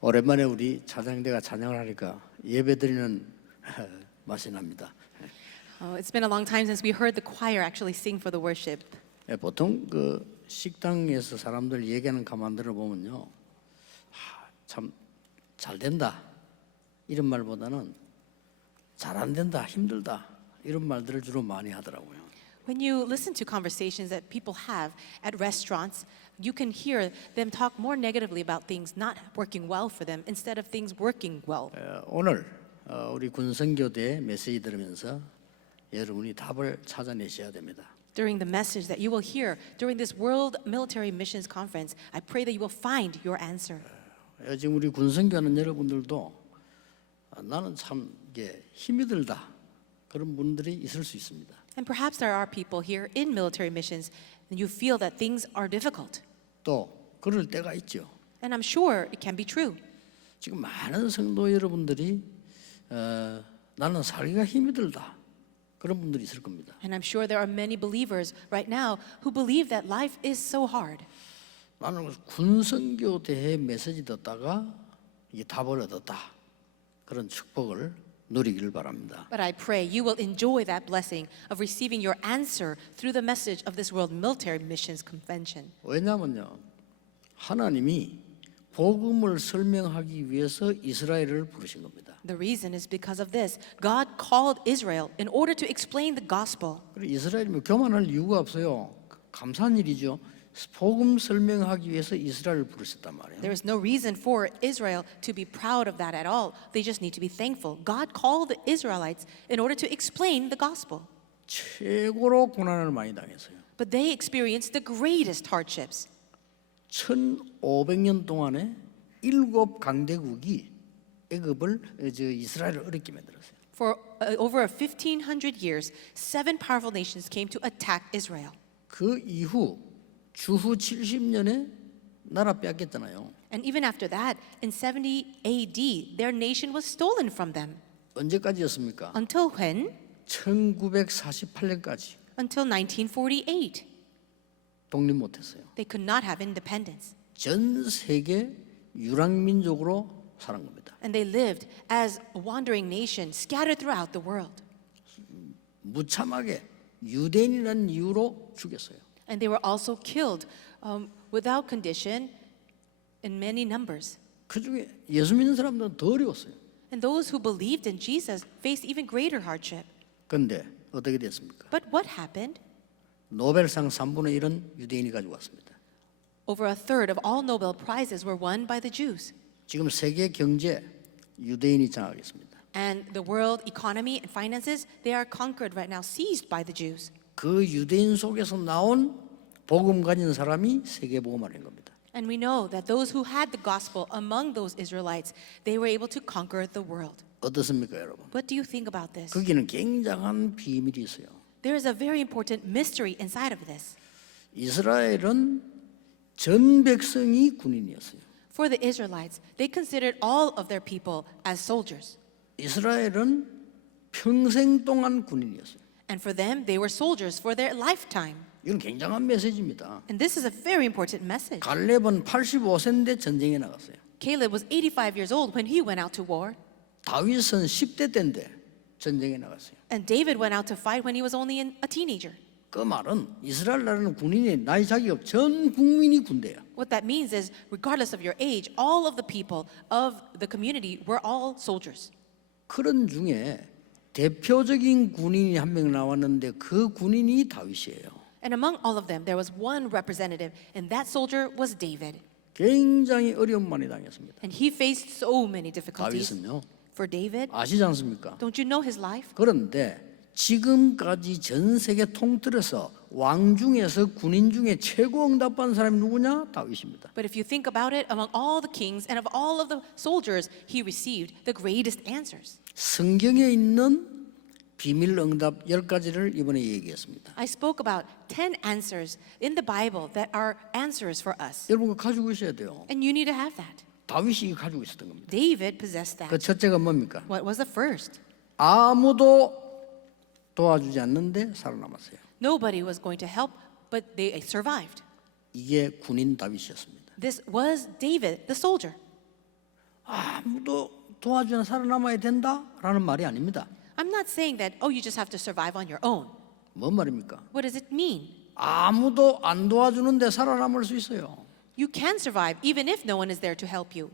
오랜만에 우리 찬양대가 찬양을 하니까 예배드리는 맛이 납니다. It's been a long time since we heard the choir actually sing for the worship. 보통 그 식당에서 사람들 얘기하는 가만 들어보면요, 참 잘 된다 이런 말보다는 잘 안 된다, 힘들다 이런 말들을 주로 많이 하더라고요. When you listen to conversations that people have at restaurants, you can hear them talk more negatively about things not working well for them instead of things working well. 오늘 우리 군선교대 메시지 들으면서 여러분이 답을 찾아내셔야 됩니다. During the message that you will hear during this World Military Missions Conference, I pray that you will find your answer. 지금 우리 군선교하는 여러분들도 나는 참 이게 힘이 들다 그런 분들이 있을 수 있습니다. And perhaps there are people here in military missions and you feel that things are difficult. 또 그럴 때가 있죠. And I'm sure it can be true. 지금 많은 성도 여러분들이 나는 살기가 힘이 들다 그런 분들이 있을 겁니다. And I'm sure there are many believers right now who believe that life is so hard. 나는 군선교 대회 메시지 듣다가 이게 답을 얻었다 그런 축복을 누리기를 바랍니다. But I pray you will enjoy that blessing of receiving your answer through the message of this World Military Missions Convention. 왜냐하면요, 하나님이 복음을 설명하기 위해서 이스라엘을 부르신 겁니다. The reason is because of this. God called Israel in order to explain the gospel. 그리고 이스라엘이 뭐 교만할 이유가 없어요. 감사한 일이죠. 복음 설명하기 위해서 이스라엘을 부르셨단 말이에요. There is no reason for Israel to be proud of that at all. They just need to be thankful. God called the Israelites in order to explain the gospel. 최고로 고난을 많이 당했어요. But they experienced the greatest hardships. 1500년 동안에 7 강대국이 애굽을 이스라엘을 어렵게 만들었어요. For over 1500 years, 7 powerful nations came to attack Israel. 그 이후 주후 70년에 나라 뺏겼잖아요. And even after that, in 70 AD, their nation was stolen from them. 언제까지였습니까? Until when? 1948년까지 Until 1948. 독립 못했어요. They could not have independence. 전 세계 유랑민족으로 사는 겁니다. And they lived as a wandering nation scattered throughout the world. 무참하게 유대인이라는 이유로 죽였어요. And they were also killed without condition in many numbers. 그 중에 예수 믿는 사람들은 더 어려웠어요. And those who believed in Jesus faced even greater hardship. 그런데 어떻게 됐습니까? But what happened? 노벨상 3분의 1은 유대인이 가지고 왔습니다. Over a third of all Nobel Prizes were won by the Jews. 지금 세계 경제 유대인이 장악하고 있습니다. And the world economy and finances, they are conquered right now, seized by the Jews. 그 유대인 속에서 나온 복음 가진 사람이 세계 복음을 한 겁니다. And we know that those who had the gospel among those Israelites, they were able to conquer the world. 어떻습니까, 여러분? What do you think about this? 거기는 굉장한 비밀이 있어요. There is a very important mystery inside of this. 이스라엘은 전 백성이 군인이었어요. For the Israelites, they considered all of their people as soldiers. 이스라엘은 평생 동안 군인이었어요. And for them, they were soldiers for their lifetime. 이건 굉장한 메시지입니다. And this is a very important message. 갈렙은 85세인데 전쟁에 나갔어요. Caleb was 85 years old when he went out to war. 다윗은 10대 때인데 전쟁에 나갔어요. And David went out to fight when he was only a teenager. 그 말은 이스라엘 나라는 군인의 나이 자격 없이 전 국민이 군대야. What that means is, regardless of your age, all of the people of the community were all soldiers. 그런 중에 대표적인 군인이 한 명 나왔는데 그 군인이 다윗이에요. And among all of them, there was one representative, and that soldier was David. 굉장히 어려움 많이 당했습니다. And he faced so many difficulties. 다윗은요. For David, 아시지 않습니까? don't you know his life? 그런데 지금까지 전 세계 통틀어서 왕 중에서 군인 중에 최고 응답한 사람이 누구냐? 다윗입니다. But if you think about it, among all the kings and of all of the soldiers, he received the greatest answers. 성경에 있는 비밀 응답 10가지를 이번에 얘기했습니다. I spoke about 10 answers in the Bible that are answers for us. 여러분 그거 가지고 있어야 돼요. And you need to have that. 다윗이 이거 가지고 있었던 겁니다. David possessed 그 that. 첫째가 뭡니까? What was the first? 아무도 도와주지 않는데 살아남았어요. Nobody was going to help, but they survived. 이게 군인 다윗이었습니다. This was David, the soldier. 아무도 도와주면 살아남아야 된다라는 말이 아닙니다. I'm not saying that, oh, you just have to survive on your own. 뭔 말입니까? What does it mean? 아무도 안 도와주는데 살아남을 수 있어요. You can survive even if no one is there to help you.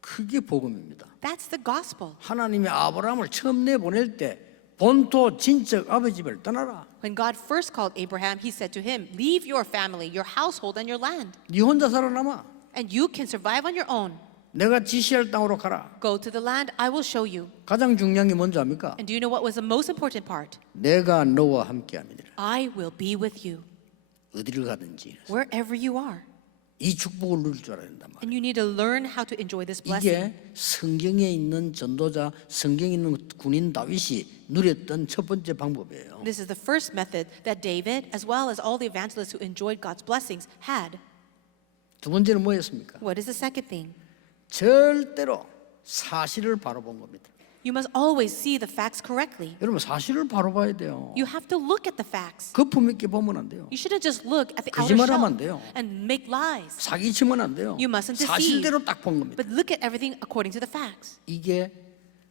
그게 복음입니다. That's the gospel. 하나님이 아브라함을 처음 내보낼 때 본토 친척 아버지 집을 떠나라. When God first called Abraham, he said to him, leave your family, your household, and your land, 네 혼자 살아남아. and you can survive on your own. 내가 지시할 땅으로 가라. Go to the land I will show you. 가장 중요한 게 뭔지 압니까? And do you know what was the most important part? 내가 너와 함께함이니라. I will be with you 어디를 가든지 wherever you are. 이 축복을 누릴 줄 알아야 된단 말이에요. And you need to learn how to enjoy this blessing. 이게 성경에 있는 전도자, 성경에 있는 군인 다윗이 누렸던 첫 번째 방법이에요. This is the first method that David, as well as all the evangelists who enjoyed God's blessings, had. 두 번째는 뭐였습니까? What is the second thing? 절대로 사실을 바로 본 겁니다. You must always see the facts correctly. 여러분 사실을 바로 봐야 돼요. You have to look at the facts. 거품 있게 보면 안 돼요. You shouldn't just look at the outer 거짓말하면 안 shell 돼요. and make lies, 사기치면 안 돼요. You mustn't deceive. 사실대로 딱 본 겁니다. but look at everything according to the facts. 이게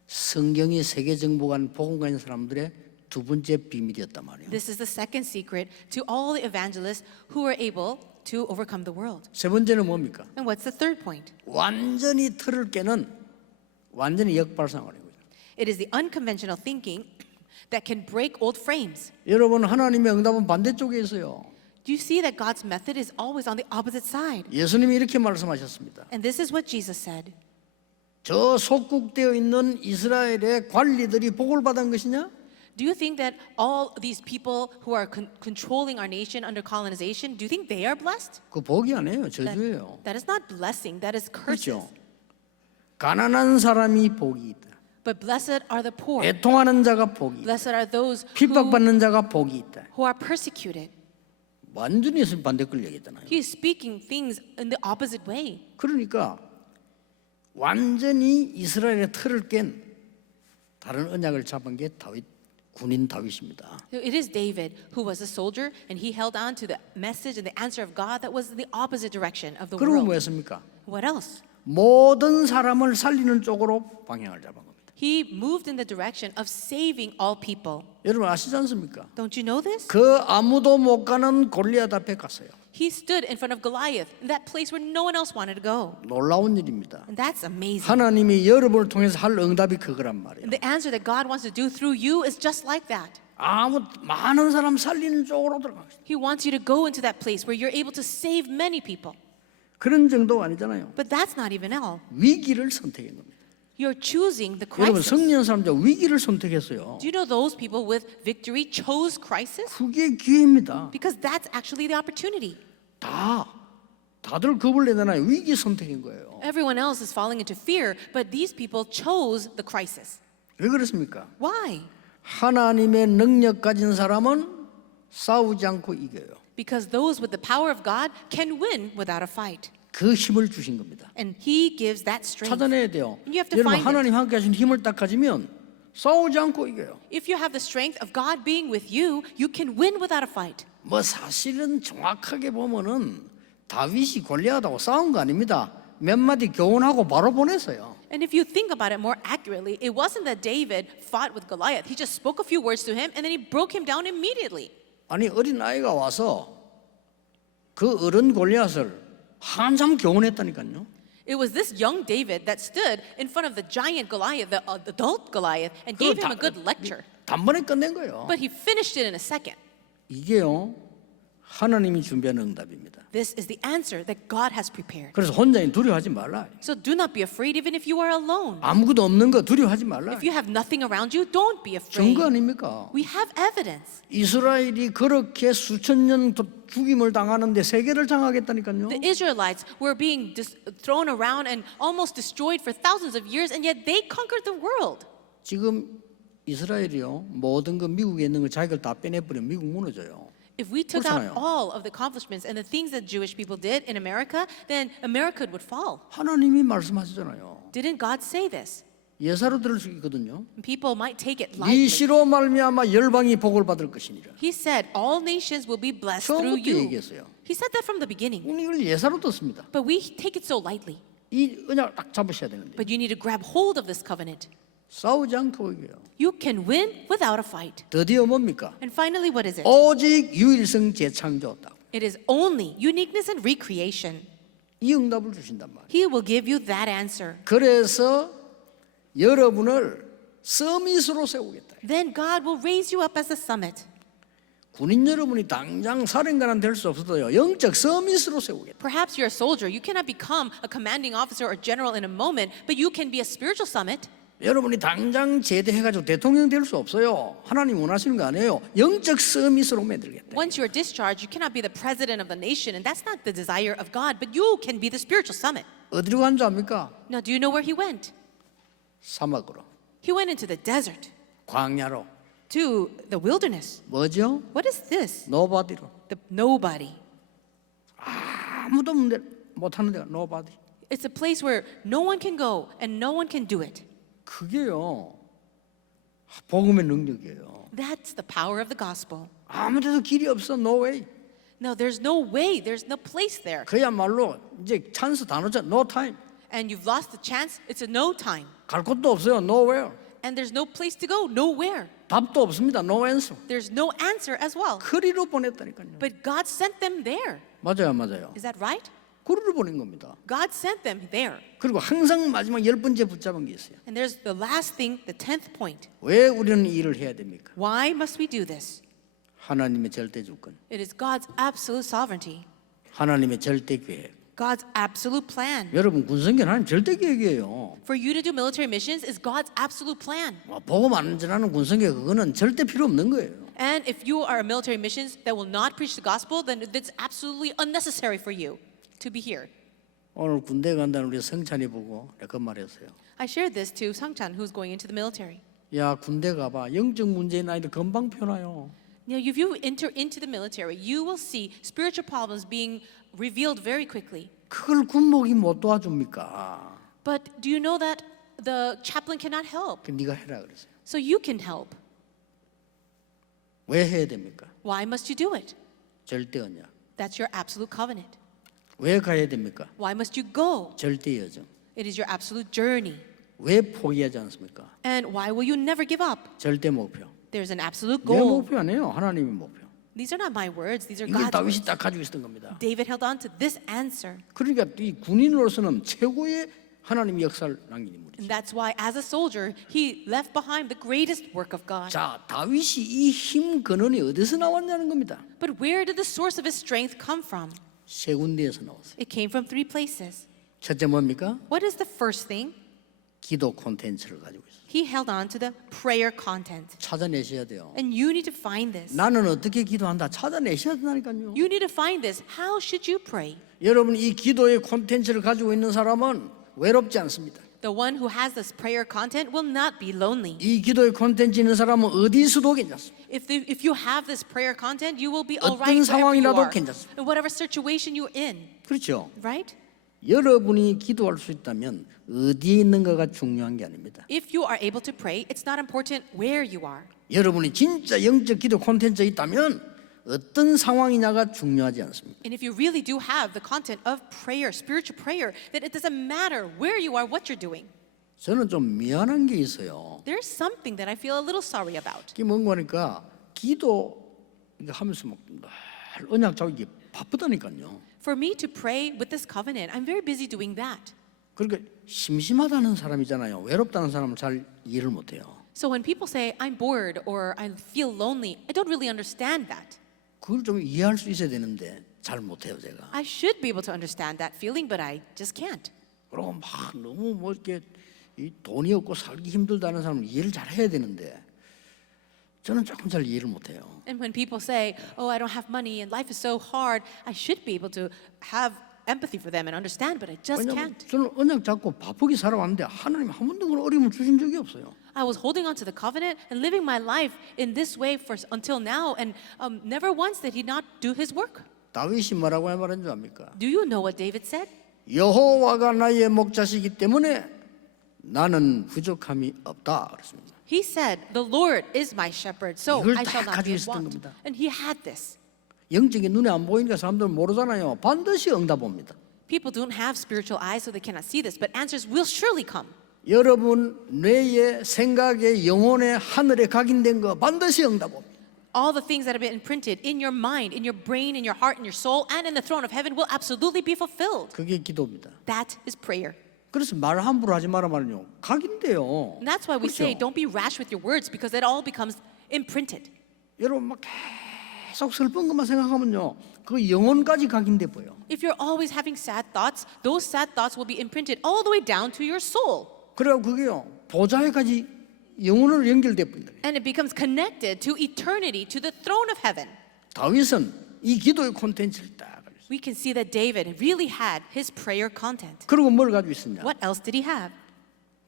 성경이 세계 정복한 복음가인 사람들의 두 번째 비밀이었단 말이에요. This is the second secret to all the evangelists who were able to overcome the world. 세 번째는 뭡니까? And what's the third point? 완전히 틀을 깨는 완전히 역발상을 해요. It is the unconventional thinking that can break old frames. 여러분 하나님의 응답은 반대쪽에 있어요. Do you see that God's method is always on the opposite side? 예수님이 이렇게 말씀하셨습니다. And this is what Jesus said. 저 속국되어 있는 이스라엘의 관리들이 복을 받은 것이냐? Do you think that all these people who are controlling our nation under colonization, do you think they are blessed? 그 복이 아니에요. 저주예요. That is not blessing, that is curses. 그렇죠. 가난한 사람이 복이 있다. But blessed are the poor. 애통하는 자가 복이 있다. Blessed are those 핍박받는 자가 복이 있다. who are persecuted. 완전히 예수님 반대걸 얘기했잖아요. He is speaking things in the opposite way. 그러니까 완전히 이스라엘의 틀을 깬 다른 언약을 잡은 게 다윗 군인 다윗입니다. It is David who was a soldier and he held on to the message and the answer of God that was the opposite direction of the 그러면 world. 뭐였습니까? What else? 모든 사람을 살리는 쪽으로 방향을 잡은 겁니다. He moved in the direction of saving all people. 여러분 아시지 않습니까? Don't you know this? 그 아무도 못 가는 골리앗 앞에 갔어요. He stood in front of Goliath, in that place where no one else wanted to go. 놀라운 일입니다. And that's amazing. 하나님이 여러분을 통해서 할 응답이 그거란 말이에요. And the answer that God wants to do through you is just like that. 많은 사람 살리는 쪽으로 들어가겠어요. He wants you to go into that place where you're able to save many people. 그런 정도가 아니잖아요. But that's not even all. 위기를 선택한 겁니다. You're choosing the 여러분 crisis. 승리한 사람들 위기를 선택했어요. Do you know those people with victory chose crisis? 그게 기회입니다. Because that's actually the opportunity. 다들 겁을 내잖아요. 위기 선택인 거예요. Everyone else is falling into fear, but these people chose the crisis. 왜 그렇습니까? Why? 하나님의 능력 가진 사람은 싸우지 않고 이겨요. Because those with the power of God can win without a fight. 그 힘을 주신 겁니다. And He gives that strength. 찾아내야 돼요. You have to 여러분 find it. 하나님 함께 하신 힘을 딱 가지면 싸우지 않고 이겨요. If you have the strength of God being with you, you can win without a fight. 뭐 사실은 정확하게 보면은 다윗이 골리앗하고 싸운 거 아닙니다. 몇 마디 교훈하고 바로 보냈어요. And if you think about it more accurately, it wasn't that David fought with Goliath. He just spoke a few words to him and then he broke him down immediately. 아니 어린 아이가 와서 그 어른 골리앗을 한참 교훈했다니까요. It was this young David that stood in front of the giant Goliath, the adult Goliath, and gave him a good lecture. 단번에 끝낸 거예요. But he finished it in a second. 이게요 하나님이 준비한 응답입니다. This is the answer that God has prepared. 그래서 혼자인 두려워하지 말라. So do not be afraid even if you are alone. 아무것도 없는 거 두려워하지 말라. If you have nothing around you, don't be afraid. 증거 아닙니까? We have evidence. 이스라엘이 그렇게 수천 년 죽임을 당하는데 세계를 장악했다니까요. The Israelites were being thrown around and almost destroyed for thousands of years, and yet they conquered the world. 지금 이스라엘이요 모든 거 미국에 있는 거 자기들 다 빼내버리면 미국 무너져요. If we took out 그렇잖아요. all of the accomplishments and the things that Jewish people did in America, then America would fall. 하나님이 말씀하시잖아요. Didn't God say this? 예사로 들을 수 있거든요. People might take it 네 lightly. 씨로 말미암아 열방이 복을 받을 것이니라. He said, all nations will be blessed through 처음부터 you. 얘기했어요. He said that from the beginning. 우리는 이걸 예사로 듣습니다. But we take it so lightly. 이 언약을 딱 잡으셔야 되는데 But you need to grab hold of this covenant. 싸우지 않고 이겨요. You can win without a fight. 드디어 뭡니까? And finally, what is it? 오직 유일성 재창조다. It is only uniqueness and recreation. 이 응답을 주신단 말이에요. He will give you that answer. 그래서 여러분을 서밋으로 세우겠다. Then God will raise you up as a summit. 군인 여러분이 당장 사령관은 될 수 없어도요. 영적 서밋으로 세우겠다. Perhaps you're a soldier. You cannot become a commanding officer or general in a moment, but you can be a spiritual summit. 여러분이 당장 제대해가지고 대통령 될 수 없어요. 하나님 원하시는 거 아니에요. 영적 서밋으로 만들겠다. Once you're discharged, you cannot be the president of the nation, and that's not the desire of God, but you can be the spiritual summit. 어디로 간 줄 압니까? Now, do you know where he went? 사막으로, He went into the desert, 광야로. to the wilderness. 뭐죠? What is this? 노바디로. The nobody. 아무도 못하는 데가 노바디. It's a place where no one can go and no one can do it. 그게요. 복음의 능력이에요. That's the power of the gospel. 아무 데도 길이 없어. No way. No, there's no way, there's no place there. 그야말로 이제 찬스 다 놓자. No time. And you've lost the chance, it's a no time. 갈 곳도 없어요. Nowhere. And there's no place to go, nowhere. 답도 없습니다. No answer. There's no answer as well. 거리로 보냈다니까요. But God sent them there. 맞아요, 맞아요. Is that right? 거리로 보낸 겁니다. God sent them there. 그리고 항상 마지막 10번째 붙잡은 게 있어요. And there's the last thing, the 10th point. 왜 우리는 이 일을 해야 됩니까? Why must we do this? 하나님의 절대 주권, It is God's absolute sovereignty, 하나님의 절대 계획. God's absolute plan. 여러분 군성교는 하나님 절대 계획이에요. For you to do military missions is God's absolute plan. 복음 안 전하는 군성교 그거는 절대 필요 없는 거예요. And if you are a military missions that will not preach the gospel, then it's absolutely unnecessary for you to be here. 오늘 군대 간다는 우리 성찬이 보고 내가 그 말했어요. I shared this to Sangchan, who's going into the military. 야 군대 가봐 영적 문제인 아이들 금방 표나요. Now, if you enter into the military, you will see spiritual problems being revealed very quickly. 그걸 군목이 못 도와줍니까? But do you know that the chaplain cannot help? 그 네가 해라 그랬어요. So you can help. 왜 해야 됩니까? Why must you do it? 절대 언약. That's your absolute covenant. 왜 가야 됩니까? Why must you go? 절대 여정. It is your absolute journey. 왜 포기하지 않습니까? And why will you never give up? 절대 목표. There's an absolute 내 goal. 목표 아니에요. 하나님의 목표. These are not my words, these are 이걸 God's 다윗이 words. 딱 가지고 있었던 겁니다. David held on to this answer. 그러니까 이 군인으로서는 최고의 하나님의 역사를 남긴 인물이죠. And that's why, as a soldier, he left behind the greatest work of God. 자, 다윗이 이 힘 근원이 어디서 나왔냐는 겁니다. But where did the source of his strength come from? 세 군데에서 나왔어요. It came from 3 places. 첫째 뭡니까? What is the first thing? 기도 콘텐츠를 가지고 있어요. He held on to the prayer content. 찾아내셔야 돼요. And you need to find this. 나는 어떻게 기도한다. 찾아내셔야 된다니까요. You need to find this. How should you pray? 여러분 이 기도의 콘텐츠를 가지고 있는 사람은 외롭지 않습니다. The one who has this prayer content will not be lonely. 이 기도의 콘텐츠 있는 사람은 어디서도 괜찮습니다. If you have this prayer content, you will be all 어떤 right wherever you 상황이라도 are. 괜찮습니다. In whatever situation you're in, 그렇죠. right? 여러분이 기도할 수 있다면 어디에 있는가가 중요한 게 아닙니다. If you are able to pray, it's not important where you are. 여러분이 진짜 영적 기도 콘텐츠에 있다면 어떤 상황이냐가 중요하지 않습니다. And if you really do have the content of prayer, spiritual prayer, then it doesn't matter where you are, what you're doing. 저는 좀 미안한 게 있어요. There's something that I feel a little sorry about. 이게 뭔가 하니까 기도 이거 하면서 막 늘 언약 잡기 바쁘다니까요. For me to pray with this covenant, I'm very busy doing that. 그러니까 심심하다는 사람이잖아요. 외롭다는 사람은 잘 이해를 못해요. So when people say I'm bored or I feel lonely, I don't really understand that. 그걸 좀 이해할 수 있어야 되는데 잘 못해요 제가. I should be able to understand that feeling, but I just can't. 그리고 막 너무 뭐 이렇게 이 돈이 없고 살기 힘들다는 사람은 이해를 잘 해야 되는데 저는 조금 잘 이해를 못해요. And when people say, oh, I don't have money and life is so hard, I should be able to have empathy for them and understand, but I just 왜냐하면 can't. 저는 언약 잡고 바쁘게 살아왔는데 하나님 한 번도 그런 어려움을 주신 적이 없어요. I was holding on to the covenant and living my life in this way for until now, and never once did he not do his work. 다윗이 뭐라고 말한 줄 압니까? Do you know what David said? 여호와가 나의 목자시기 때문에 나는 부족함이 없다 그랬습니다. He said, "The Lord is my shepherd, so 이걸 I 다 shall not be 가지고 in 있었던 want." 겁니다. And he had this. 영적인 눈에 안 보이니까 사람들은 모르잖아요. 반드시 응답 옵니다. People don't have spiritual eyes, so they cannot see this, but answers will surely come. 여러분 뇌에 생각에 영혼에 하늘에 각인된 거 반드시 응답 옵니다. All the things that have been imprinted in your mind, in your brain, in your heart, in your soul, and in the throne of heaven will absolutely be fulfilled. 그게 기도입니다. That is prayer. 그래서 말 함부로 하지 마라 말은요. 각인돼요. And that's why we say, 그렇죠? don't be rash with your words, because it all becomes imprinted. 여러분 막 계속 슬픈 것만 생각하면요. 그 영혼까지 각인돼 보여. If you're always having sad thoughts, those sad thoughts will be imprinted all the way down to your soul. 그래요 그게요. 보좌에까지 영혼을 연결돼 버린다. And it becomes connected to eternity, to the throne of heaven. 다윗은 이 기도의 콘텐츠를 딱 가지고 있어요. We can see that David really had his prayer content. 그리고 뭘 가지고 있었냐? What else did he have?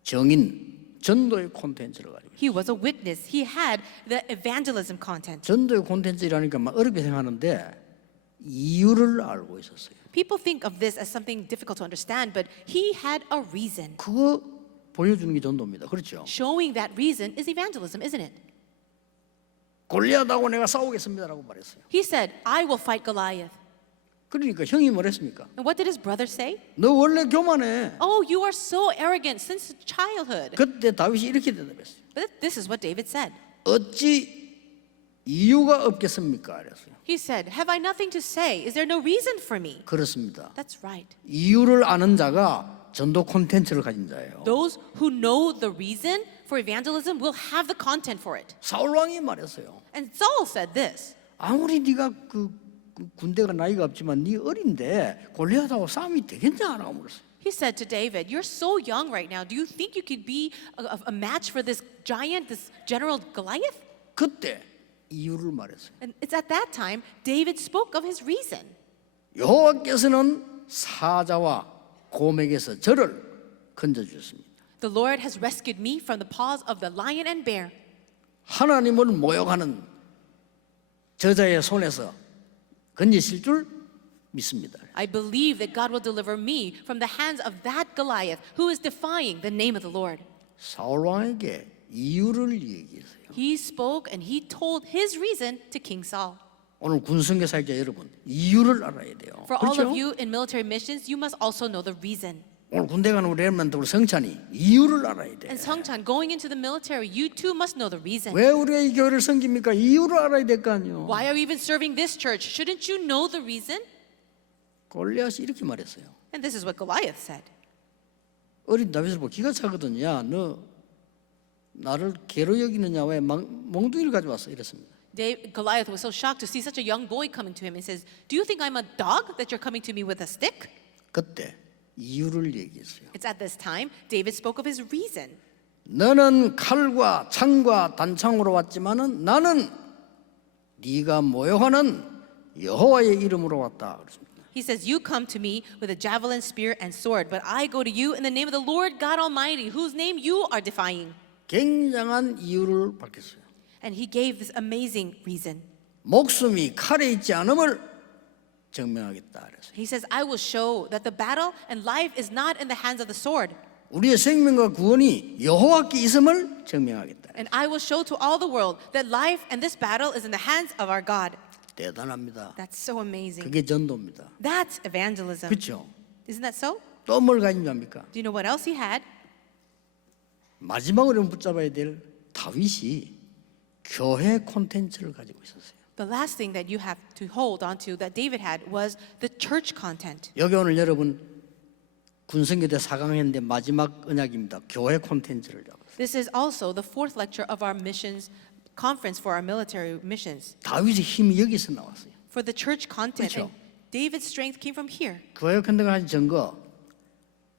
정인, 전도의 콘텐츠를 가지고 있어요. He was a witness. He had the evangelism content. 전도의 콘텐츠라니까 막 어렵게 생각하는데 이유를 알고 있었어요. People think of this as something difficult to understand, but he had a reason. 그거 보여주는 게 전도입니다. 그렇죠? Showing that reason is evangelism, isn't it? 골리앗하고 내가 싸우겠습니다라고 말했어요. He said, I will fight Goliath. 그러니까 형이 뭐랬습니까? And what did his brother say? 너 원래 교만해. Oh, you are so arrogant since childhood. 그때 다윗이 이렇게 대답했어요. But this is what David said. 어찌 이유가 없겠습니까? 그랬어요. He said, have I nothing to say? Is there no reason for me? 그렇습니다. That's right. 이유를 아는 자가 전도 콘텐츠를 가진 자예요. Those who know the reason for evangelism will have the content for it. 사울 왕이 말했어요. And Saul said this. 아무리 네가 그 군대가 나이가 없지만 네 어린데 골리앗하고 싸움이 되겠냐? 라고 물었어요. He said to David, you're so young right now. Do you think you could be a match for this giant, this general Goliath? 그때 이유를 말했어요. And it's at that time David spoke of his reason. 여호와께서는 사자와 곰에게서 저를 건져주셨습니다. The Lord has rescued me from the paws of the lion and bear. 하나님을 모욕하는 저자의 손에서 건지실 줄 믿습니다. I believe that God will deliver me from the hands of that Goliath who is defying the name of the Lord. 사울 왕에게 이유를 얘기했어요. He spoke and he told his reason to King Saul. 오늘 군성교 사역자 여러분 이유를 알아야 돼요. For all 그렇죠? of you in military missions, you must also know the reason. 오늘 군대 가는 우리 렘넌트 우리 성찬이 이유를 알아야 돼. And Sungchan, going into the military, you too must know the reason. 왜 우리가 이 교회를 섬깁니까? 이유를 알아야 될 거 아니에요. Why are we even serving this church? Shouldn't you know the reason? 골리앗이 이렇게 말했어요. And this is what Goliath said. 어린 다윗을 보고 기가 차거든요. 야, 너 나를 개로 여기느냐? 왜 몽둥이를 가져왔어? 이랬습니다. Goliath was so shocked to see such a young boy coming to him and says, do you think I'm a dog that you're coming to me with a stick? 그때 이유를 얘기했어요. It's at this time David spoke of his reason. 너는 칼과 창과 단창으로 왔지만은 나는 네가 모욕하는 여호와의 이름으로 왔다. 그랬습니다. He says, you come to me with a javelin, spear, and sword, but I go to you in the name of the Lord God Almighty, whose name you are defying. 굉장한 이유를 밝혔어요. And he gave this amazing reason. 목숨이 칼에 있지 않음을 증명하겠다. 그랬어요. He says, I will show that the battle and life is not in the hands of the sword. 우리의 생명과 구원이 여호와께 있음을 증명하겠다. And I will show to all the world that life and this battle is in the hands of our God. 대단합니다. That's so amazing. 그게 전도입니다. That's evangelism. 그렇죠? Isn't that so? 또 뭘 가진 겁니까? Do you know what else he had? 마지막으로 붙잡아야 될 다윗이 교회 콘텐츠를 가지고 있었어요. The last thing that you have to hold on to that David had was the church content. 여기 오늘 여러분 군성교대 4강 했는데 마지막 언약입니다. 교회 콘텐츠를 잡았어요. This is also the fourth lecture of our missions conference for our military missions. 다윗의 힘이 여기서 나왔어요. For the church content. 그렇죠. And David's strength came from here. 교회 콘텐츠를 가진 증거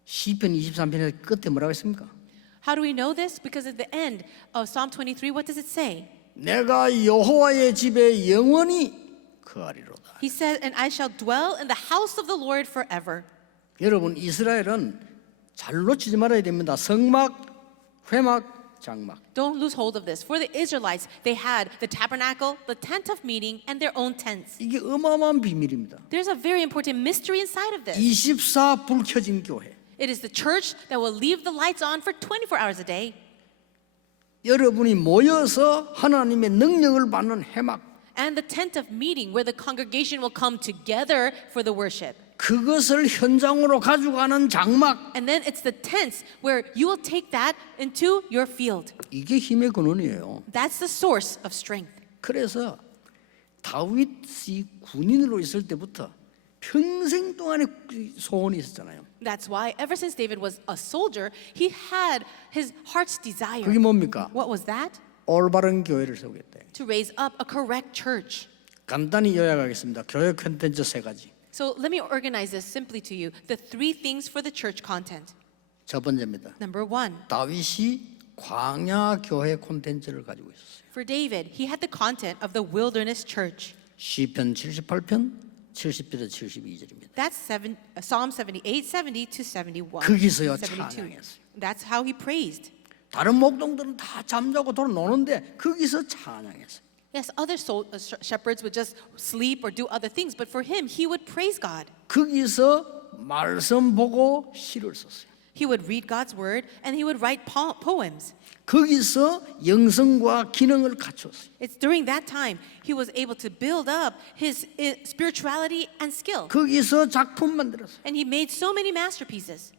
시편 23편에서 끝에 뭐라고 했습니까? How do we know this? Because at the end of Psalm 23, what does it say? 내가 여호와의 집에 영원히 거하리로다. He said, and I shall dwell in the house of the Lord forever. 여러분 이스라엘은 잘 놓치지 말아야 됩니다. 성막, 회막, 장막. Don't lose hold of this. For the Israelites, they had the tabernacle, the tent of meeting, and their own tents. 이게 어마어마한 비밀입니다. There's a very important mystery inside of this. 24불 켜진 교회. It is the church that will leave the lights on for 24 hours a day. 여러분이 모여서 하나님의 능력을 받는 회막, And the tent of meeting where the congregation will come together for the worship. 그것을 현장으로 가져가는 장막, And then it's the tents where you will take that into your field. 이게 힘의 근원이에요. That's the source of strength. 그래서 다윗이 군인으로 있을 때부터 평생 동안의 소원이 있었잖아요. That's why ever since David was a soldier, he had his heart's desire. 그게 뭡니까? What was that? 올바른 교회를 세우겠다. To raise up a correct church. 간단히 요약하겠습니다. 교회 콘텐츠 세 가지. So let me organize this simply to you. The three things for the church content. 첫 번째입니다. Number one, 다윗이 광야 교회 콘텐츠를 가지고 있었어요. for David, he had the content of the wilderness church. 시편 78편 70절에서 72절입니다. That's Psalm 78, 70 to 71. 거기서요 72. 찬양했어요. That's how he praised. 다른 목동들은 다 잠자고 돌아노는데 거기서 찬양했어요. Yes, other shepherds would just sleep or do other things, but for him, he would praise God. 거기서 말씀 보고 시를 썼어요. He would read God's word and he would write poems. 거기서 영성과 기능을 갖췄어요. It's during that time he was able to build up his spirituality and skill. 거기서 작품 만들었어요. And he made so many masterpieces.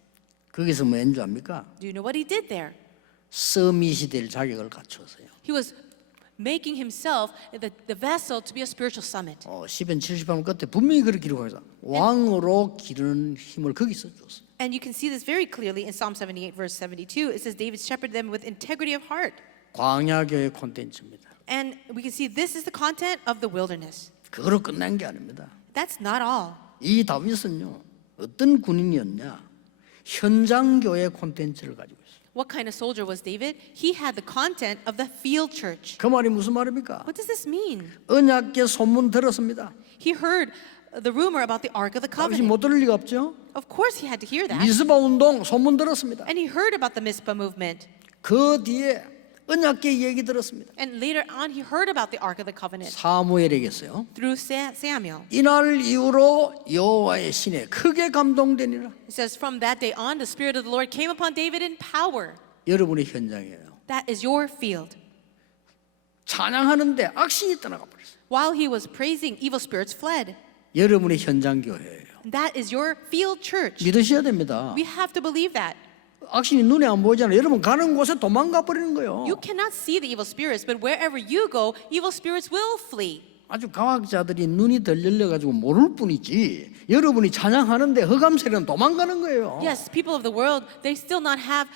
거기서 뭐 한 줄 압니까? Do you know what he did there? 서밋이 될 자격을 갖췄어요. He was making himself the vessel to be a spiritual summit. 시편 78편 끝에 분명히 그렇게 기록하죠. 왕으로 기르는 힘을 거기서 줬어요. And you can see this very clearly in Psalm 78 verse 72. It says David shepherded them with integrity of heart. 광야교회 콘텐츠입니다. And we can see this is the content of the wilderness. 그거로 끝난 게 아닙니다. That's not all. 이 다윗은요 어떤 군인이었냐? 현장 교회 콘텐츠를 가지고 있어요. What kind of soldier was David? He had the content of the field church. 그 말이 무슨 말입니까? What does this mean? 언약궤 소문 들었습니다. He heard the rumor about the Ark of the 다윗이 Covenant. 못 들을 리가 없죠. Of course he had to hear that. 미스바 운동 소문 들었습니다. And he heard about the Mizpah movement. 그 뒤에 언약궤 얘기 들었습니다. And later on he heard about the Ark of the Covenant 사무엘에게서요. through Samuel. 이날 이후로 여호와의 신에 크게 감동되니라. It says from that day on the Spirit of the Lord came upon David in power. 여러분의 현장이에요. That is your field. 찬양하는데 악신이 떠나가 버렸어요. While he was praising, evil spirits fled. 여러분의 현장 교회예요. That is your field church. 믿으셔야 됩니다. We have to believe that. 악신이 눈에 안 보이잖아요. 여러분 가는 곳에 도망가 버리는 거예요. You cannot see the evil spirits, but wherever you go, evil spirits will flee. 아주 과학자들이 눈이 덜 열려가지고 모를 뿐이지 여러분이 찬양하는데 흑암세력은 도망가는 거예요. Yes, people of the world, they still not have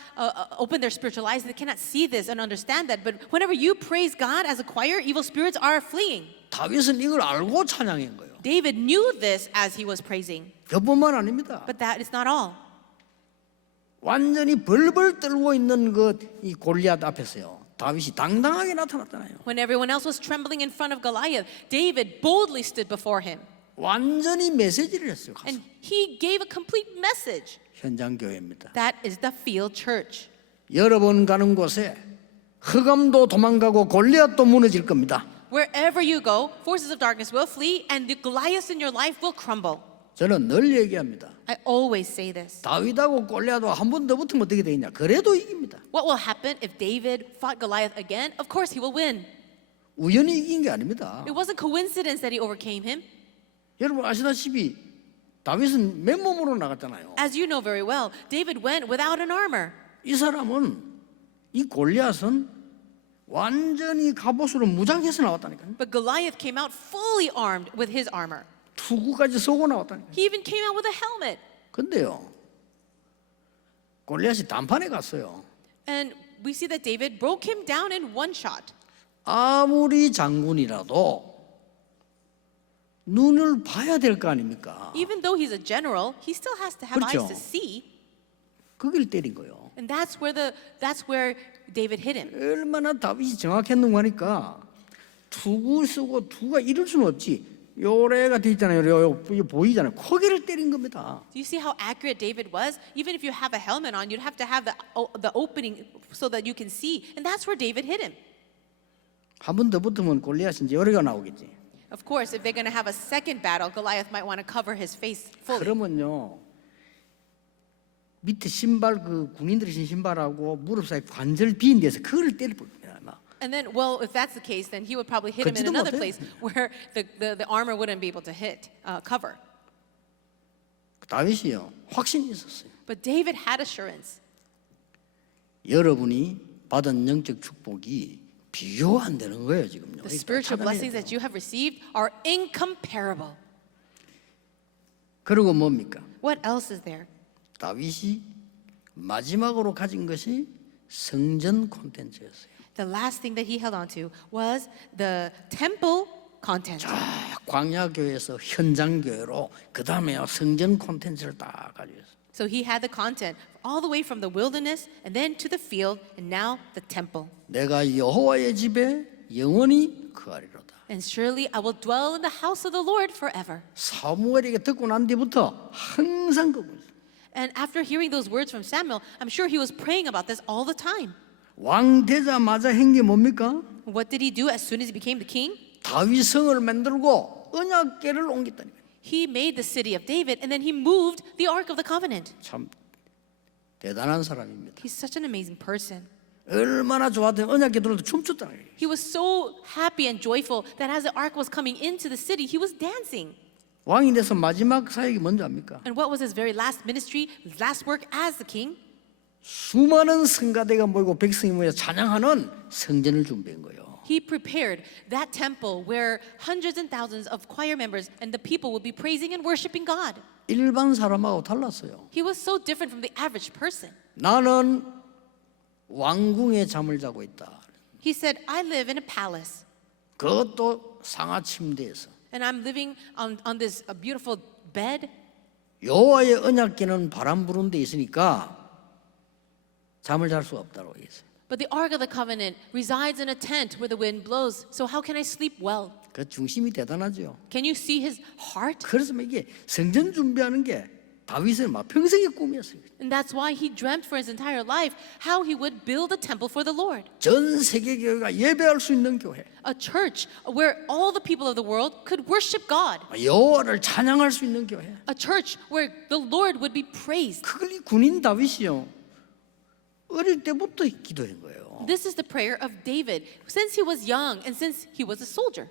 opened their spiritual eyes. They cannot see this and understand that. But whenever you praise God as a choir, evil spirits are fleeing. 다윗은 이걸 알고 찬양한 거예요. David knew this as he was praising. 그뿐만 아닙니다. But that is not all. 완전히 벌벌 떨고 있는 이 골리앗 앞에서요. 다윗이 당당하게 나타났잖아요. When everyone else was trembling in front of Goliath, David boldly stood before him. 완전히 메시지를 했어요. 가서. And he gave a complete message. 현장 교회입니다. That is the field church. 여러분 가는 곳에 흑암도 도망가고 골리앗도 무너질 겁니다. Wherever you go, forces of darkness will flee and the Goliaths in your life will crumble. 저는 늘 얘기합니다. I always say this. 다윗하고 골리앗하고 한 번 더 붙으면 어떻게 되겠냐? 그래도 이깁니다. What will happen if David fought Goliath again? Of course he will win. 우연히 이긴 게 아닙니다. It wasn't coincidence that he overcame him. 여러분 아시다시피 다윗은 맨몸으로 나갔잖아요. As you know very well, David went without an armor. 이 사람은 이 골리앗은 완전히 갑옷으로 무장해서 나왔다니까요. But Goliath came out fully armed with his armor. 투구까지 쏘고 나왔다니까요. He even came out with a helmet. 근데요, 골리앗이 단판에 갔어요. And we see that David broke him down in one shot. 아무리 장군이라도 눈을 봐야 될 거 아닙니까? Even though he's a general, he still has to have 그렇죠. eyes to see. 거길 때린 거예요. And that's where David hit him. 얼마나 다윗이 정확했는가 하니까 투구 쓰고 투구가 이럴 수는 없지. 요래가 돼 있잖아요. 요 보이잖아요. 거기를 때린 겁니다. Do you see how accurate David was? Even if you have a helmet on, you'd have to have the opening so that you can see. And that's where David hit him. 한 번 더 붙으면 골리앗이 이제 요래가 나오겠지. Of course, if they're going to have a second battle, Goliath might want to cover his face fully. 그러면요, 밑에 신발 그 군인들이 신 신발하고 무릎 사이 관절 비인 데서 그걸 때릴 겁니다. 아마. And then, well, if that's the case, then he would probably hit him in 걷지도 another 못해. place where the armor wouldn't be able to cover. 다윗이요 확신이 있었어요. But David had assurance. 여러분이 받은 영적 축복이 비교가 안 되는 거예요 지금요. The spiritual blessings that you have received are incomparable. 그리고 뭡니까? What else is there? 다윗이 마지막으로 가진 것이 성전 콘텐츠였어요. The last thing that he held on to was the temple content. 광야 교회에서 현장 교회로 그 다음에 성전 콘텐츠를 다 가져왔어요. So he had the content all the way from the wilderness and then to the field and now the temple. 내가 여호와의 집에 영원히 거하리로다. And surely I will dwell in the house of the Lord forever. 사무엘에게 듣고 난 뒤부터 항상 그거 있어요. And after hearing those words from Samuel, I'm sure he was praying about this all the time. 왕 되자마자 한 게 뭡니까? What did he do as soon as he became the king? 다윗 성을 만들고 언약궤를 옮겼다니. He made the city of David and then he moved the Ark of the Covenant. 참 대단한 사람입니다. He's such an amazing person. 얼마나 좋았던 언약궤 들어도 춤췄다는 거예요. He was so happy and joyful that as the ark was coming into the city, he was dancing. 왕이 돼서 마지막 사역이 뭔지 압니까? And what was his very last ministry, his last work as the king? 수많은 성가대가 모이고 백성이 모여 찬양하는 성전을 준비한 거예요. He prepared that temple where hundreds and thousands of choir members and the people would be praising and worshiping God. 일반 사람하고 달랐어요. He was so different from the average person. 나는 왕궁에 잠을 자고 있다. He said, I live in a palace 그것도 상하 침대에서. and I'm living on this beautiful bed. 여호와의 언약궤는 바람 부는 데 있으니까 잠을 잘 수 없다고 얘기했어요. But the Ark of the Covenant resides in a tent where the wind blows. So how can I sleep well? 그 중심이 대단하죠. Can you see his heart? 그래서 이게 성전 준비하는 게 다윗의 막 평생의 꿈이었어요. And that's why he dreamt for his entire life how he would build a temple for the Lord. 전 세계 교회가 예배할 수 있는 교회, A church where all the people of the world could worship God. 여호와를 찬양할 수 있는 교회. A church where the Lord would be praised. 그걸 이 군인 다윗이요. 어릴 때부터 기도한 거예요. This is the prayer of David since he was young and since he was a soldier.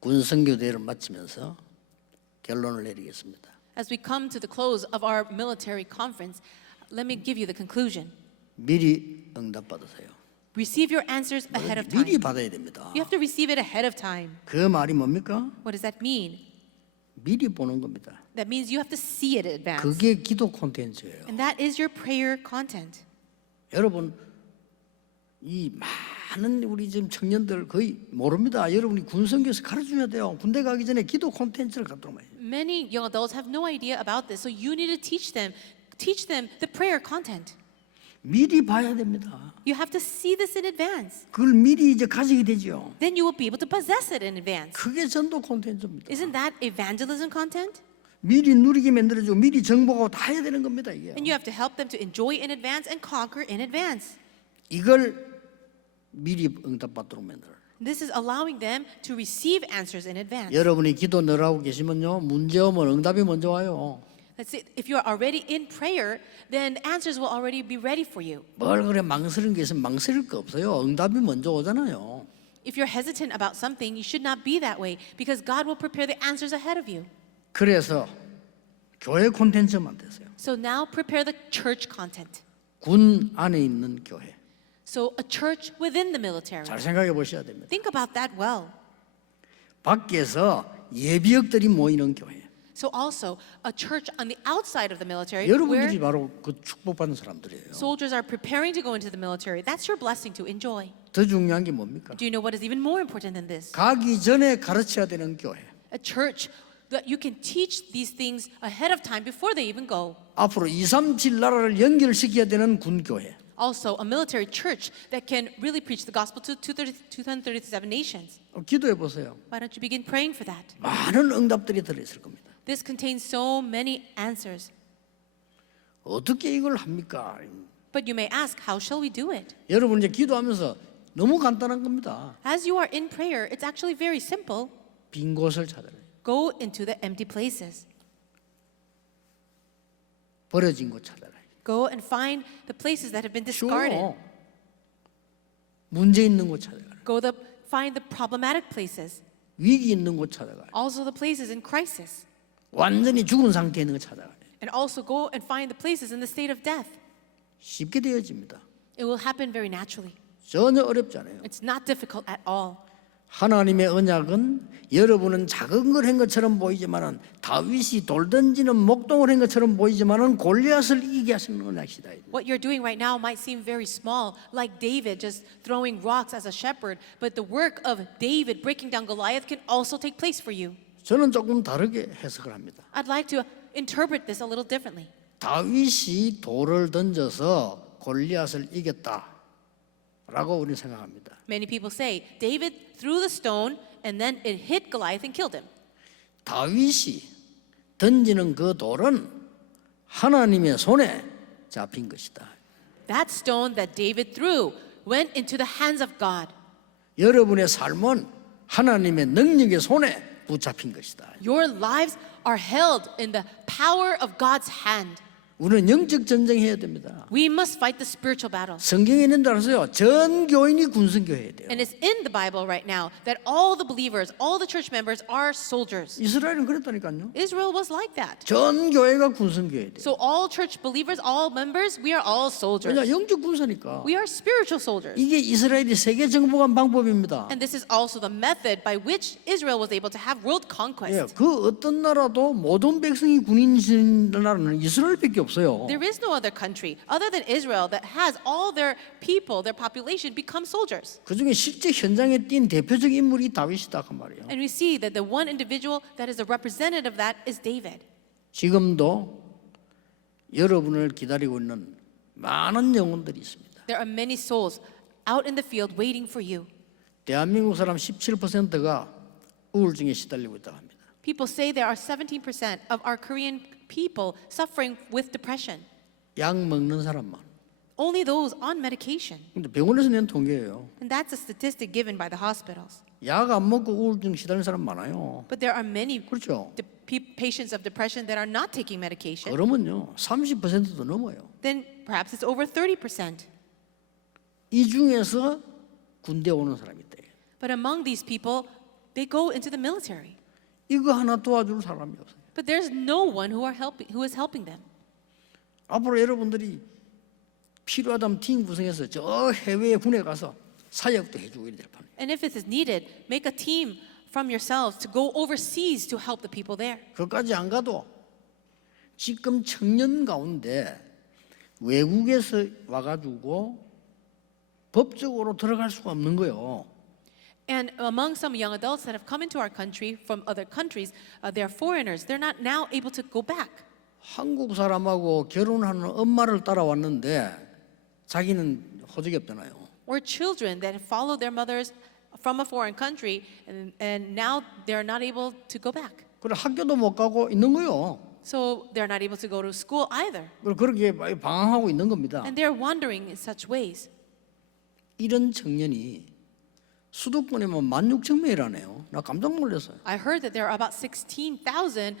군성교대를 마치면서 결론을 내리겠습니다. As we come to the close of our military conference, let me give you the conclusion. 미리 응답받으세요. Receive your answers ahead of 미리 time. 받아야 됩니다. You have to receive it ahead of time. 그 말이 뭡니까? What does that mean? 미리 보는 겁니다. That means you have to see it in advance. 그게 기도 콘텐츠예요. And that is your prayer content. 여러분 이 많은 우리 지금 청년들 거의 모릅니다. 여러분이 군성교에서 가르쳐줘야 돼요. 군대 가기 전에 기도 콘텐츠를 갖도록 말이에요. Many young adults have no idea about this, so you need to teach them the prayer content. 미리 봐야 됩니다. You have to see this in advance. 그걸 미리 이제 가지게 되죠. Then you will be able to possess it in advance. 그게 전도 콘텐츠입니다. Isn't that evangelism content? 미리 누리게 만들어주고 미리 정복하고 다 해야 되는 겁니다. 이게. And you have to help them to enjoy in advance and conquer in advance. 이걸 미리 응답받도록 만들어요. This is allowing them to receive answers in advance. 여러분이 기도 늘 하고 계시면요. 문제 오면 응답이 먼저 와요. Let's see, if you're already in prayer, then answers will already be ready for you. 뭘 그래 망설인 게 있으면 망설일 거 없어요. 응답이 먼저 오잖아요. If you're hesitant about something, you should not be that way because God will prepare the answers ahead of you. 그래서 교회 콘텐츠만 됐어요. So now prepare the church content. 군 안에 있는 교회. So a church within the military. 잘 생각해 보셔야 됩니다. Think about that well. 밖에서 예비역들이 모이는 교회. So also a church on the outside of the military 여러분들이 where 바로 그 축복받는 사람들이에요. soldiers are preparing to go into the military. That's your blessing to enjoy. 더 중요한 게 뭡니까? Do you know what is even more important than this? 가기 전에 가르쳐야 되는 교회. A church that you can teach these things ahead of time before they even go. 앞으로 237 나라를 연결시켜야 되는 군 교회. Also, a military church that can really preach the gospel to 237 nations. 기도해 보세요. Why don't you begin praying for that? 많은 응답들이 들어있을 겁니다. This contains so many answers. 어떻게 이걸 합니까? But you may ask, how shall we do it? 여러분 이제 기도하면서 너무 간단한 겁니다. As you are in prayer, it's actually very simple. 빈 곳을 찾아라. Go into the empty places. 버려진 곳 찾아라. Go and find the places that have been discarded. 쉬워요. 문제 있는 곳 찾아가라. Find the problematic places. 위기 있는 곳 찾아가라. Also the places in crisis. 완전히 죽은 상태에 있는 거 찾아가라. And also go and find the places in the state of death. 쉽게 되어집니다. It will happen very naturally. 전혀 어렵지 않아요. It's not difficult at all. 하나님의 언약은 여러분은 작은 걸 한 것처럼 보이지만은 다윗이 돌 던지는 목동을 한 것처럼 보이지만은 골리앗을 이기게 하시는 언약이다. What you're doing right now might seem very small, like David just throwing rocks as a shepherd, but the work of David breaking down Goliath can also take place for you. 저는 조금 다르게 해석을 합니다. I'd like to interpret this a little differently. 다윗이 돌을 던져서 골리앗을 이겼다라고 우리는 생각합니다. Many people say David threw the stone and then it hit Goliath and killed him. 다윗이 던지는 그 돌은 하나님의 손에 잡힌 것이다. That stone that David threw went into the hands of God. 여러분의 삶은 하나님의 능력의 손에 붙잡힌 것이다. Your lives are held in the power of God's hand. 우리는 영적 전쟁해야 됩니다. We must fight the spiritual battle. 성경에 있는 줄 아세요? 전 교인이 군성교해야 돼요. And it's in the Bible right now that all the believers, all the church members are soldiers. 이스라엘은 그랬다니까요. Israel was like that. 전 교회가 군성교해야 돼요. So all church believers, all members, we are all soldiers. 왜냐 영적 군사니까. We are spiritual soldiers. 이게 이스라엘이 세계 정복한 방법입니다. And this is also the method by which Israel was able to have world 예, conquest. 그 어떤 나라도 모든 백성이 군인인 나라는 이스라엘밖에 없어요. There is no other country other than Israel that has all their people, their population become soldiers. 그 중에 실제 현장에 뛴 대표적 인물이 다윗이다 그 말이에요. And we see that the one individual that is a representative of that is David. 지금도 여러분을 기다리고 있는 많은 영혼들이 있습니다. There are many souls out in the field waiting for you. 대한민국 사람 17%가 우울증에 시달리고 있다고 합니다. People say there are 17% of our Korean people suffering with depression. 약 먹는 사람만. Only those on medication. 근데 병원에서 낸 통계예요. And that's a statistic given by the hospitals. 약 안 먹고 우울증 시달리는 사람 많아요. But there are many 그렇죠. patients of depression that are not taking medication. 그러면요 30%도 넘어요. Then perhaps it's over 30%. 이 중에서 군대 오는 사람이 있다. But among these people, they go into the military. 이거 하나 도와줄 사람이 없어요. But there's no one who is helping them. 앞으로 여러분들이 필요하다면 팀 구성해서 저 해외 군에 가서 사역도 해주고 이래야 될 판이에요. And if it is needed, make a team from yourselves to go overseas to help the people there. 그것까지 안 가도 지금 청년 가운데 외국에서 와가지고 법적으로 들어갈 수가 없는 거예요. And among some young adults that have come into our country from other countries, they're foreigners. They're not now able to go back. 한국 사람하고 결혼하는 엄마를 따라왔는데 자기는 호적이 없잖아요. Or children that follow their mothers from a foreign country, and now they're not able to go back. 그래 학교도 못 가고 있는 거요. So they're not able to go to school either. 그렇게 방황하고 있는 겁니다. And they're wandering in such ways. 이런 청년이 수도권에만 16,000명이라네요. 나 깜짝 놀랐어요. I heard that there are about 16,000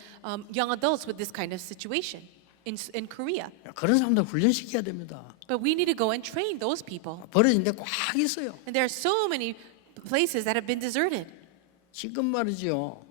young adults with this kind of situation in Korea. 그런 사람들 훈련시켜야 됩니다. But we need to go and train those people. 버려진 데 꽉 있어요. And there are so many places that have been deserted. 지금 말이죠.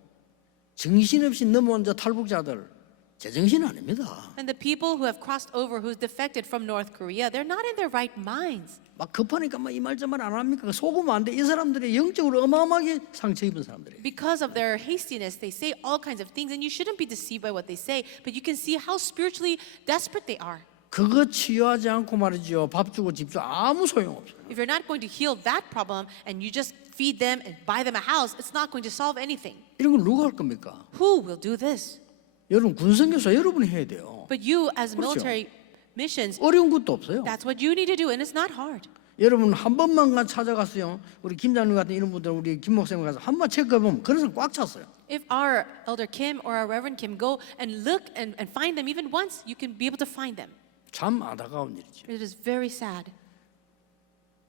정신없이 넘어온 저 탈북자들 제정신 아닙니다. And the people who have crossed over, who's defected from North Korea, they're not in their right minds. 막 급하니까 막 이 말 저 말 안 합니까? 속으면 안 돼. 이 사람들이 영적으로 어마어마하게 상처 입은 사람들이에요. Because of their hastiness, they say all kinds of things, and you shouldn't be deceived by what they say, but you can see how spiritually desperate they are. 그거 치유하지 않고 말이죠. 밥 주고 집 주고 아무 소용 없어요. If you're not going to heal that problem and you just feed them and buy them a house, it's not going to solve anything. 이런 걸 누가 할 겁니까? Who will do this? 여러분 군성교사 여러분이 해야 돼요. But you, as 그렇죠. military missions, 어려운 것도 없어요. that's what you need to do, and it's not hard. 여러분 한 번만 찾아갔어요. 우리 김장님 같은 이런 분들 우리 김 목사님 가서 한 번 체크해 보면 그런 사람 꽉 찼어요. If our Elder Kim or our Reverend Kim go and look and find them even once, you can be able to find them. 참 안타까운 일이죠. It is very sad.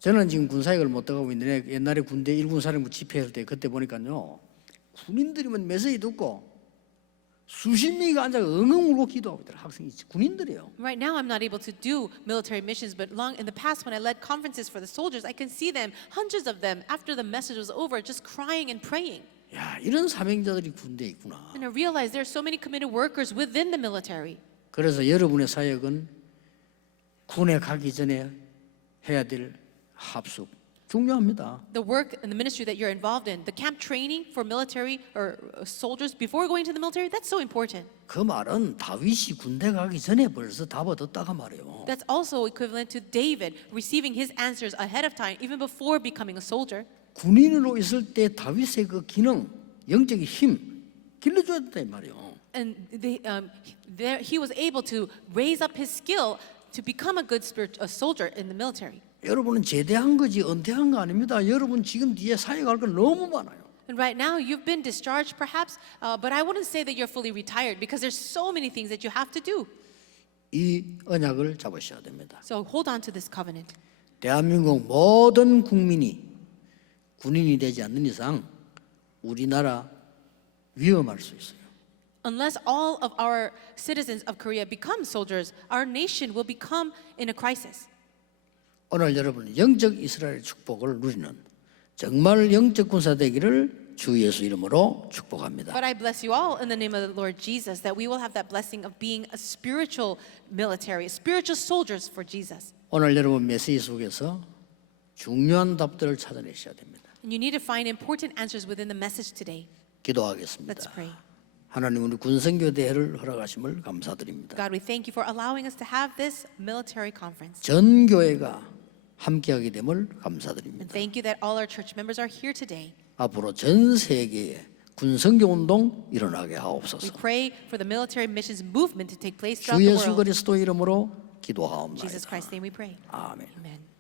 저는 지금 군사역을 못 들어가고 있는데 옛날에 군대 일군 사령부 집회할 때 그때 보니까요. 군인들이면 메시지 듣고 수십 명이 앉아 엉엉 울고 기도하고 있더라. 학생이 군인들이에요. Right now, I'm not able to do military missions, but long in the past, when I led conferences for the soldiers, I can see them, hundreds of them, after the message was over, just crying and praying. 야, 이런 사명자들이 군대에 있구나. And I realized there are so many committed workers within the military. 그래서 여러분의 사역은 군에 가기 전에 해야 될 합숙 중요합니다. The work and the ministry that you're involved in, the camp training for military or soldiers before going to the military, that's so important. 그 말은 다윗이 군대 가기 전에 벌써 답 얻었다가 말이에요. That's also equivalent to David receiving his answers ahead of time, even before becoming a soldier. 군인으로 있을 때 다윗의 그 기능, 영적인 힘 길러줘야 된다 이 말이에요. And he was able to raise up his skill to become a good a soldier in the military. 여러분은 제대한 거지 은퇴한 거 아닙니다. 여러분 지금 뒤에 사역할 건 너무 많아요. And right now, you've been discharged perhaps, but I wouldn't say that you're fully retired because there's so many things that you have to do. 이 언약을 잡으셔야 됩니다. So hold on to this covenant. 대한민국 모든 국민이 군인이 되지 않는 이상 우리나라 위험할 수 있어요. Unless all of our citizens of Korea become soldiers, our nation will become in a crisis. 오늘 여러분 영적 이스라엘 축복을 누리는 정말 영적 군사 되기를 주 예수 이름으로 축복합니다. But I bless you all in the name of the Lord Jesus that we will have that blessing of being a spiritual military, spiritual soldiers for Jesus. 오늘 여러분 메시지 속에서 중요한 답들을 찾아내셔야 됩니다. And you need to find important answers within the message today. 기도하겠습니다. Let's pray. 하나님 우리 군선교 대회를 허락하심을 감사드립니다. God, we thank you for allowing us to have this military conference. 전 교회가 함께하게 됨을 And 감사드립니다. thank you that all our church members are here today. 앞으로 전 세계에 군선교 운동 일어나게 We 하옵소서. pray for the military missions movement to take place 주 throughout the 예수 world. 그리스도 이름으로 In 기도하옵나이다. Jesus Christ's name we pray. 아멘. Amen.